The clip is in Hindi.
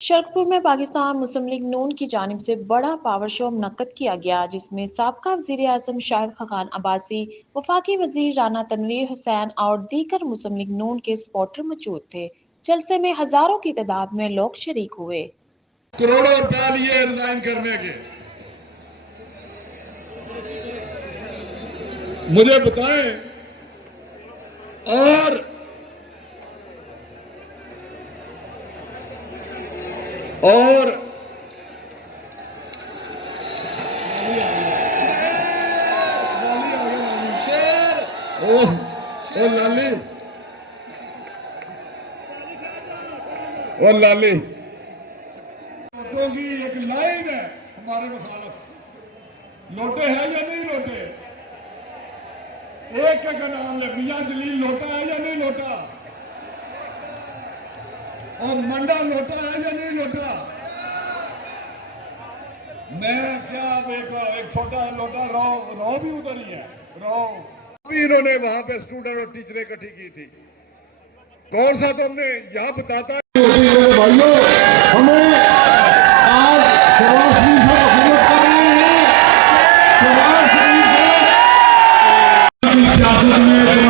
शरकपुर में पाकिस्तान मुस्लिम लीग नून की जानिब से बड़ा पावर शो मुनक्कद किया गया, जिसमें साबका वज़ीर-ए-आज़म शाहिद खकान अब्बासी, वफाकी वज़ीर राना तनवीर हुसैन और दीगर मुस्लिम लीग नून के सपोर्टर मौजूद थे। जलसे में हजारों की तादाद में लोग शरीक हुए। करोड़ों रुपया लिए रिजाइन करने के। मुझे बताएं, और ओ लाली, ओ लाली, लोटों की एक लाइन है हमारे मुखालफ। लोटे हैं या नहीं लोटे? एक का नाम ले, मियां जलील लोटा है या नहीं लोटा? और मंडा लोटा है या नहीं लोटा? मैं क्या देखा, एक छोटा लोटा रो भी उधर ही है। रो भी इन्होंने वहां पे स्टूडेंट और टीचरें इकट्ठी की थी। कौन सा तो हमने यहाँ बताता है भाइयों, हमें आज शहबाज शरीफ से हुकूमत कर रहे हैं। शहबाज शरीफ सियासत में